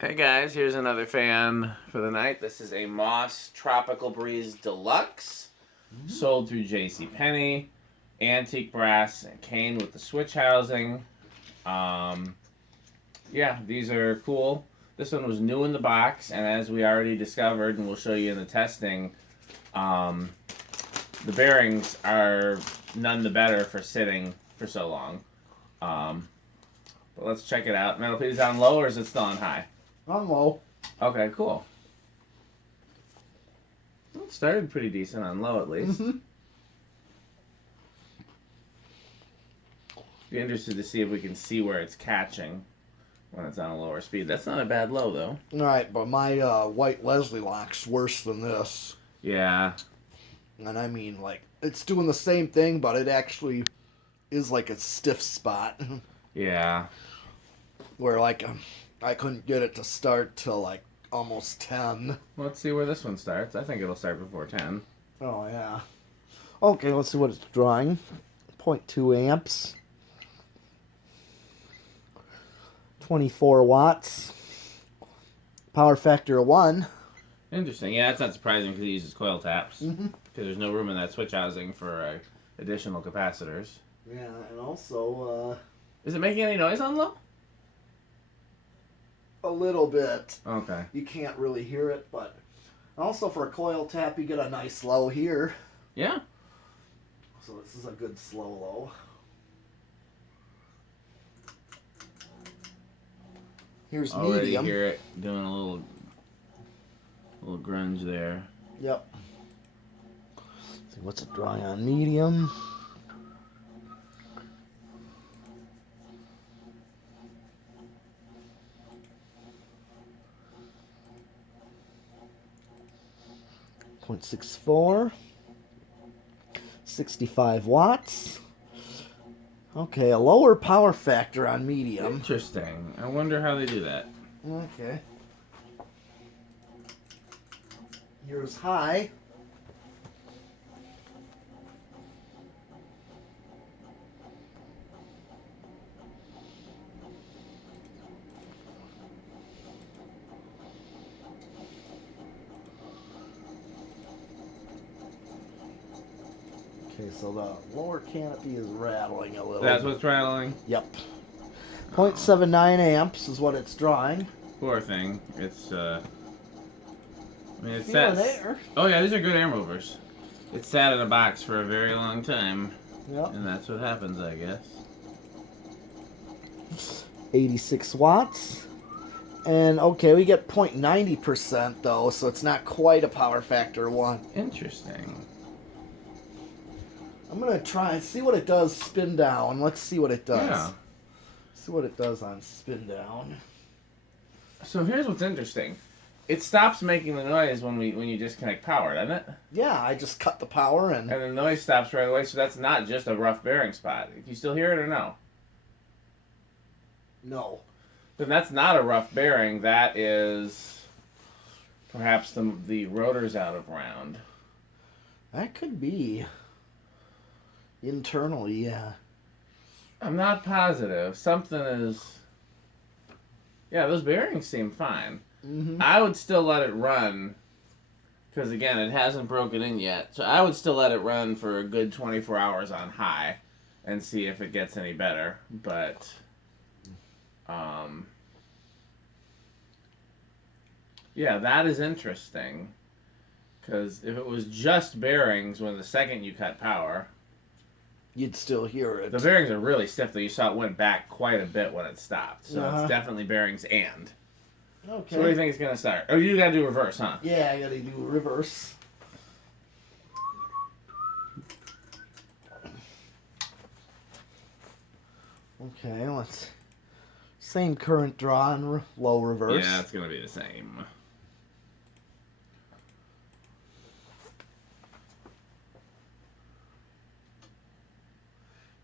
Hey guys, here's another fan for the night. This is a Moss Tropical Breeze Deluxe, sold through JCPenney. Antique brass and cane with the switch housing. Yeah, these are cool. This one was new in the box, and as we already discovered, and we'll show you in the testing, the bearings are none the better for sitting for so long. But let's check it out. Metal P, is it on low or is it still on high? On low. Okay, cool. Well, it started pretty decent on low, at least. Be interested to see if we can see where it's catching when it's on a lower speed. That's not a bad low, though. Alright, but my white Leslie lock's worse than this. Yeah. And I mean, like, it's doing the same thing, but it actually is like a stiff spot. Yeah. Where, like, I couldn't get it to start till, like, almost 10. Let's see where this one starts. I think it'll start before 10. Oh, yeah. Okay, let's see what it's drawing. 0.2 amps. 24 watts. Power factor of 1. Interesting. Yeah, that's not surprising because it uses coil taps. Because there's no room in that switch housing for additional capacitors. Yeah, and also, Is it making any noise on low? a little bit. Okay. You can't really hear it, but also for a coil tap, you get a nice low here. Yeah. So this is a good slow low. Here's Already medium. hear it doing a little grunge there. Yep. See what's it drawing on medium. .64. 65 watts. Okay, a lower power factor on medium. Interesting. I wonder how they do that. Okay. Here's high. Okay, so the lower canopy is rattling a little. That's what's rattling? Yep. 0.79 amps is what it's drawing. Poor thing. It's, I mean, it's Feel sat. there. Oh, yeah, these are good air movers. It sat in a box for a very long time. Yep. And that's what happens, I guess. 86 watts. And okay, we get 0.90% though, so it's not quite a power factor 1. Interesting. I'm gonna try and see what it does spin down. Let's see what it does. Yeah. See what it does on spin down. So here's what's interesting. It stops making the noise when you disconnect power, doesn't it? Yeah, I just cut the power and And the noise stops right away, so that's not just a rough bearing spot. Can you still hear it or no? no. Then that's not a rough bearing. That is perhaps the rotor's out of round. That could be. Internally, yeah. I'm not positive. Something is... Yeah, those bearings seem fine. Mm-hmm. I would still let it run, because again, it hasn't broken in yet. So I would still let it run for a good 24 hours on high and see if it gets any better. But, yeah, that is interesting. Because if it was just bearings when the second you cut power... You'd still hear it. The bearings are really stiff, though. You saw it went back quite a bit when it stopped. So Uh-huh. it's definitely bearings and. Okay. So what do you think it's going to start? Oh, you got to do reverse, huh? Yeah, I gotta do reverse. Okay, let's... Same current draw and low reverse. Yeah, it's going to be the same.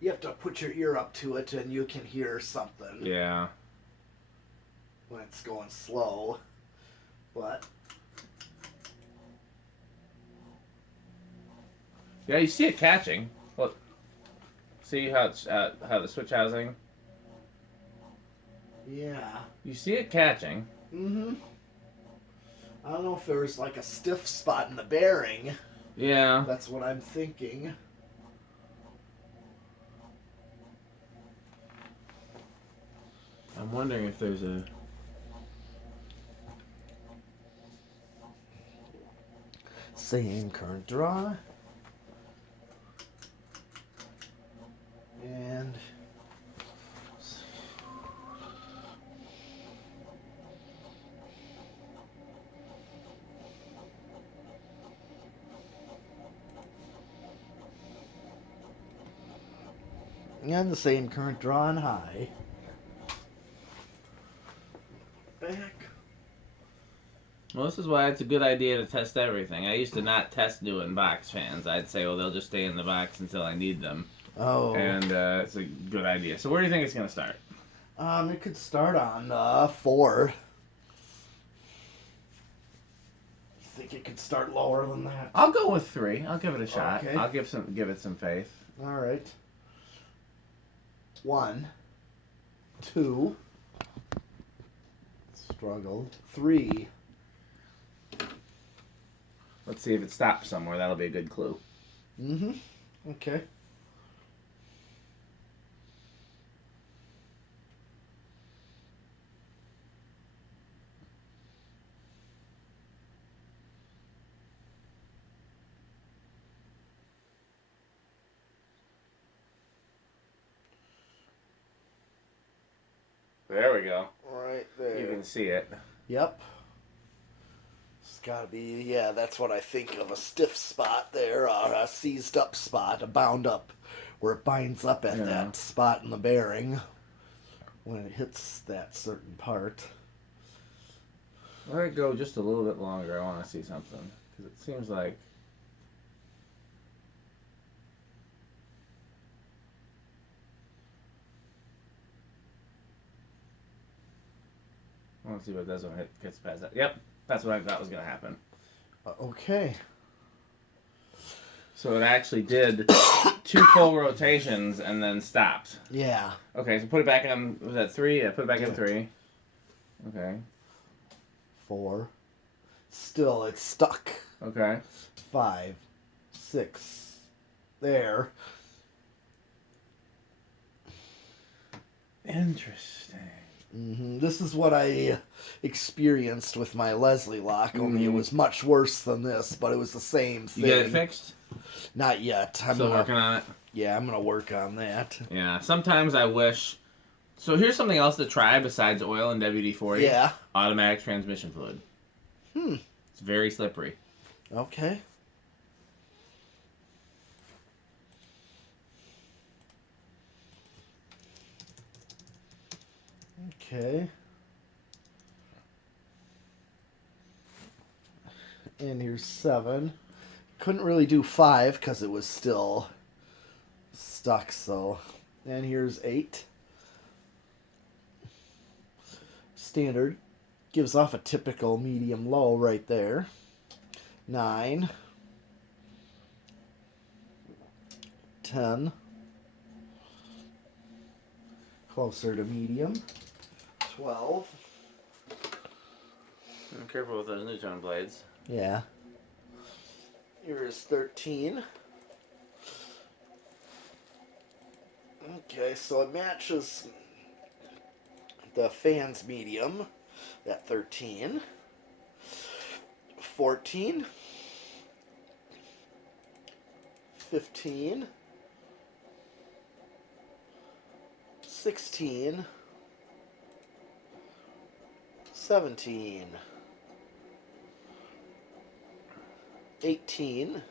You have to put your ear up to it and you can hear something Yeah. when it's going slow. But Yeah, you see it catching. Look. See how it's how the switch housing. yeah. You see it catching. Mm-hmm. I don't know if there's like a stiff spot in the bearing. Yeah. That's what I'm thinking. I'm wondering if there's a... Same current draw. And the same current draw on high. Back. Well, this is why it's a good idea to test everything. I used to not test new in box fans. I'd say, well, they'll just stay in the box until I need them. Oh. And it's a good idea. So where do you think it's going to start? It could start on 4. You think it could start lower than that? I'll go with 3. I'll give it a shot. Okay. I'll give it some faith. All right. 1, 2. Struggled. 3. Let's see if it stops somewhere. That'll be a good clue. Mm-hmm. Okay. There we go. Right there. You can see it. Yep. It's gotta be, yeah, that's what I think of, a stiff spot there, or a seized up spot, a bound up, where it binds up at that spot in the bearing when it hits that certain part. Let it go just a little bit longer. I want to see something. Because it seems like... I want to see what it does when it gets past that. Yep, that's what I thought was going to happen. Okay. So it actually did 2 full rotations and then stopped. Yeah. Okay, so put it back on, was that 3? Yeah, put it back in 3. Okay. 4. Still, it's stuck. Okay. 5, 6. There. Interesting. Mm-hmm. This is what I experienced with my Leslie lock, only it was much worse than this, but it was the same thing. You get it fixed? Not yet. I'm Still working on it? Yeah, I'm going to work on that. Yeah, sometimes I wish... So here's something else to try besides oil and WD-40. Yeah. Automatic transmission fluid. It's very slippery. Okay. Okay. And here's 7. Couldn't really do 5 because it was still stuck, so. And here's 8. Standard. Gives off a typical medium low right there. 9. 10. Closer to medium. 12. I'm careful with those Newton blades. Yeah. Here's 13. Okay, so it matches the fan's medium, that 13. 14. 15. 16. 17. 18. And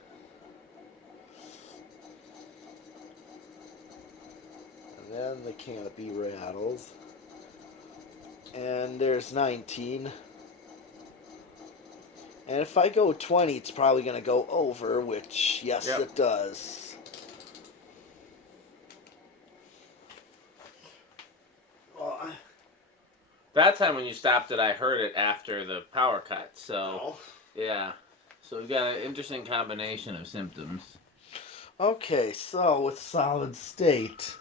then the canopy rattles. And there's 19. And if I go 20, it's probably going to go over, which, yes, it does. Well, that time when you stopped it, I heard it after the power cut. So, yeah. So we've got an interesting combination of symptoms. Okay, so with solid state,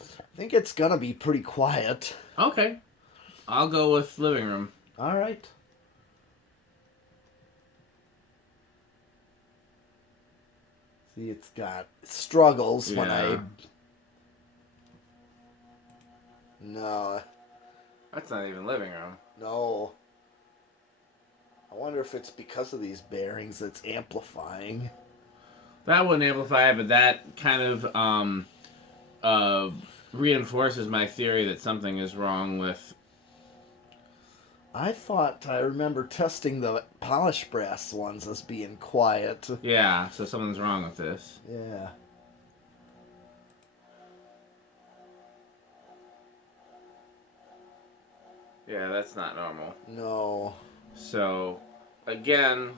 I think it's going to be pretty quiet. Okay. I'll go with living room. All right. See, it's got struggles when I... Yeah. No, That's not even living room. no. I wonder if it's because of these bearings it's amplifying. That wouldn't amplify it, but that kind of reinforces my theory that something is wrong with. I remember testing the polished brass ones as being quiet. Yeah, so something's wrong with this. Yeah. Yeah, that's not normal. No. So, again,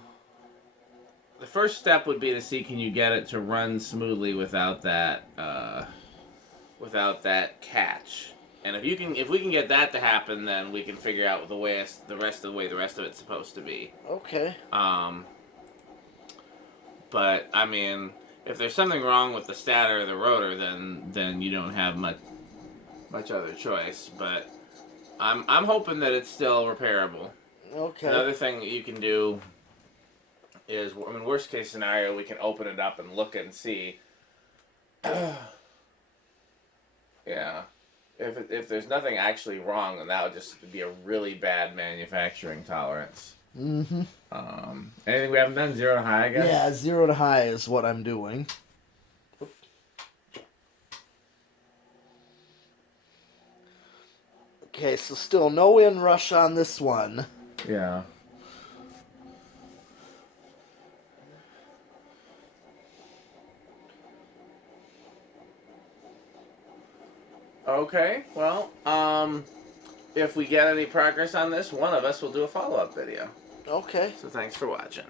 the first step would be to see can you get it to run smoothly without that catch. And if we can get that to happen, then we can figure out the rest of it's supposed to be. Okay. But I mean, if there's something wrong with the stator or the rotor, then you don't have much other choice. But I'm hoping that it's still repairable. Okay. Another thing that you can do is, I mean, worst case scenario, we can open it up and look and see. Yeah. If there's nothing actually wrong, then that would just be a really bad manufacturing tolerance. Mm-hmm. Anything we haven't done? 0 to high, I guess? Yeah, 0 to high is what I'm doing. Okay, so still no inrush on this one. Yeah. Okay, well, if we get any progress on this, one of us will do a follow-up video. Okay. So thanks for watching.